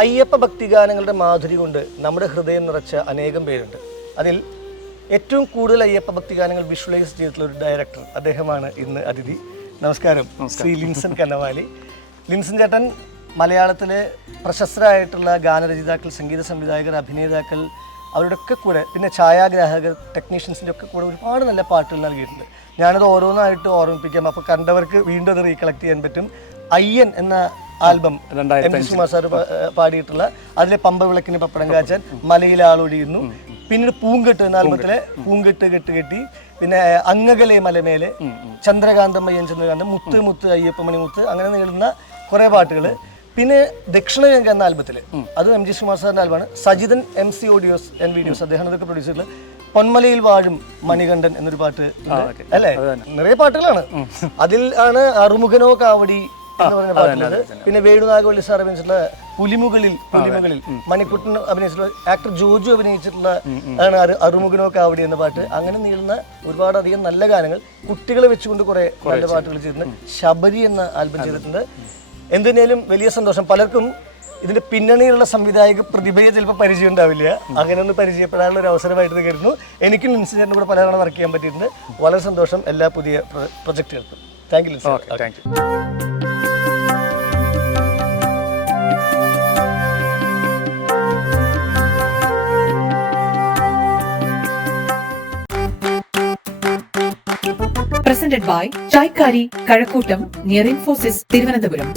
അയ്യപ്പ ഭക്തിഗാനങ്ങളുടെ മാധുരി കൊണ്ട് നമ്മുടെ ഹൃദയം നിറച്ച അനേകം പേരുണ്ട്. അതിൽ ഏറ്റവും കൂടുതൽ അയ്യപ്പ ഭക്തിഗാനങ്ങൾ വിഷ്വലൈസ് ചെയ്തിട്ടുള്ള ഒരു ഡയറക്ടർ അദ്ദേഹമാണ് ഇന്ന് അതിഥി. നമസ്കാരം. ശ്രീ ലിൻസൺ കന്നവാലി. ലിൻസൺ ചേട്ടൻ മലയാളത്തിലെ പ്രശസ്തരായിട്ടുള്ള ഗാനരചയിതാക്കൾ സംഗീത സംവിധായകർ അഭിനേതാക്കൾ അവരുടെയൊക്കെ കൂടെ പിന്നെ ഛായാഗ്രാഹകർ ടെക്നീഷ്യൻസിന്റെ ഒക്കെ കൂടെ ഒരുപാട് നല്ല പാട്ടുകൾ നൽകിയിട്ടുണ്ട്. ഞാനത് ഓരോന്നായിട്ട് ഓർമ്മിപ്പിക്കാം. അപ്പോൾ കണ്ടവർക്ക് വീണ്ടും അത് റീകളക്ട് ചെയ്യാൻ പറ്റും. അയ്യൻ എന്ന album M G Sreekumar sir പാടിയിട്ടുള്ള അതിലെ പമ്പ വിളക്കിന് പപ്പടം കാച്ചാൻ മലയിലെ ആളൊഴിയുന്നു. പിന്നീട് പൂങ്കെട്ട് എന്ന ആൽബത്തിലെ പൂങ്കെട്ട്. കെട്ട് കെട്ടി പിന്നെ അങ്ങകലെ മലമേലെ ചന്ദ്രകാന്തം അയ്യൻ ചന്ദ്രകാന്തം മുത്ത് മുത്ത് അയ്യപ്പമണി മുത്ത് അങ്ങനെ നീളുന്ന കുറേ പാട്ടുകൾ പിന്നെ ദക്ഷിണഗംഗ എന്ന ആൽബത്തിൽ അത് എം ജി സുമാർ സാറിന്റെ ആൽബമാണ്. Sajithan M C audios and videos അദ്ദേഹം അതൊക്കെ പ്രൊഡ്യൂസ് ചെയ്തിട്ടുള്ള പൊന്മലയിൽ വാഴും മണികണ്ഠൻ എന്നൊരു പാട്ട് അല്ലേ? നിറയെ പാട്ടുകളാണ്. അതിൽ ആണ് അറുമുഖനോ കാവടി എന്ന് പിന്നെ വേണുനാഗവള്ളി സാർ അഭിനയിച്ചിട്ടുള്ള പുലിമുകളിൽ പുലിമുകളിൽ മണിക്കുട്ടൻ അഭിനയിച്ചിട്ടുള്ള ആക്ടർ ജോജു അഭിനയിച്ചിട്ടുള്ള ആണ് അറു- അറുമുഖനോ കാവടി എന്ന പാട്ട്. അങ്ങനെ നീളുന്ന ഒരുപാട് അധികം നല്ല ഗാനങ്ങൾ കുട്ടികളെ വെച്ചുകൊണ്ട് കുറെ നല്ല പാട്ടുകൾ ചെയ്തിട്ടുണ്ട്. ശബരി എന്ന ആൽബം ചെയ്തിട്ടുണ്ട്. എന്തിനേലും വലിയ സന്തോഷം. പലർക്കും ഇതിന്റെ പിന്നണിയിലുള്ള സംവിധായക പ്രതിഭയെ ചിലപ്പോൾ പരിചയം ഉണ്ടാവില്ല. അങ്ങനെ ഒന്ന് പരിചയപ്പെടാനുള്ള ഒരു അവസരമായിട്ട് കരുതുന്നു എനിക്കും ലിൻസിന്റെ കൂടെ പലതവണ വർക്ക് ചെയ്യാൻ പറ്റിയിട്ടുണ്ട്. വളരെ സന്തോഷം എല്ലാ പുതിയ പ്രൊജക്ടുകൾക്കും. Thank you thank you presented by Chaikari Karakotam near Infosys Thiruvananthapuram.